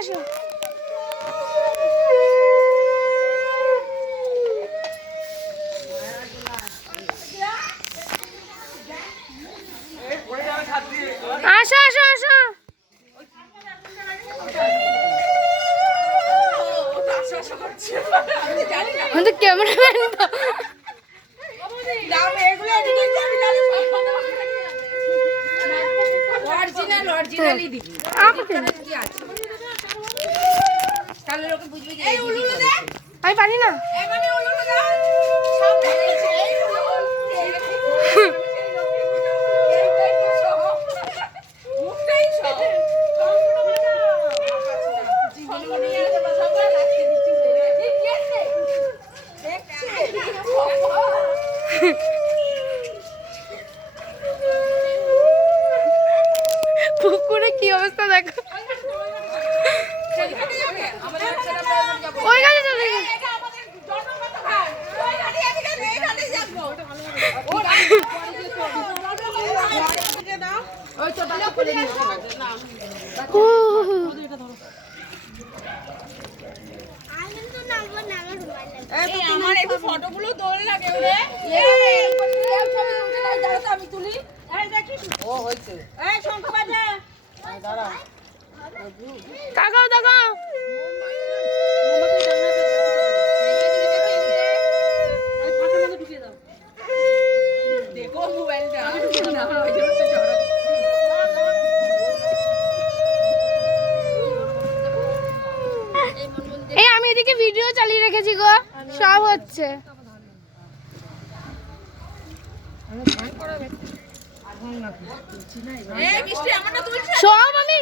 আসো। আসো আসো আসো। আমাদের ক্যামেরাম্যান তো অরিজিনালি দিবি কি আছে তাহলে লোকে বুঝবে যে আমি পারি না। পুকুরে কি অবস্থা দেখো। ওই গাড়ি চলে গেছে। আমার একটু ফটোগুলো তোল লাগে আমি তুলি ও হইছে এই শঙ্খ বাজে দাঁড়াও তাকাও তাকাও। দেখো মোবাইলটা এই আমি এদিকে ভিডিও চালিয়ে রেখেছি গো, সব হচ্ছে। সব আমি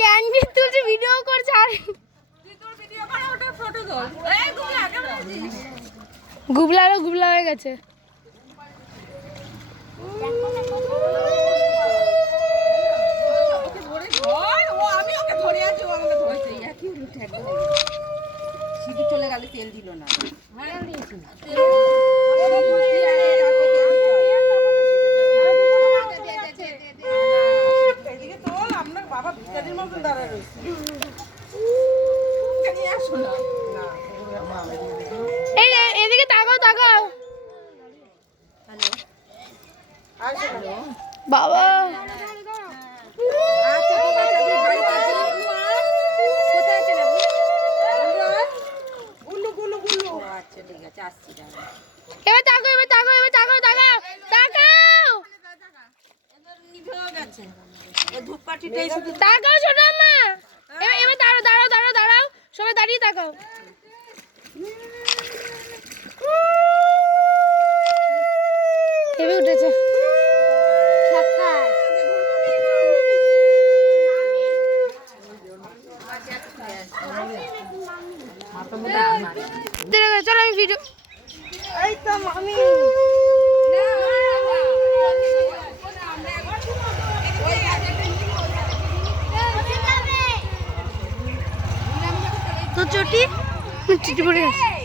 ক্যান্ডি তুলছি, ভিডিও করছি। আর গুবলারও গুবলা হয়ে গেছে। চলে গেলে তেল দিল না বাবা ভিতরের মতন দাঁড়ায় রয়েছে এই এদিকে তাকাও তাকাও। বাবা এবার তাকাও এবার তাকাও এবার তাকাও তাকাও তাকাও তাকাও ছোট মা। এবার দাঁড়াও দাঁড়াও দাঁড়াও দাঁড়াও, সবাই দাঁড়িয়ে তাকাও। হেভি উঠেছে। চলো আমি ভিডিও তো চটি পড়ে আছে।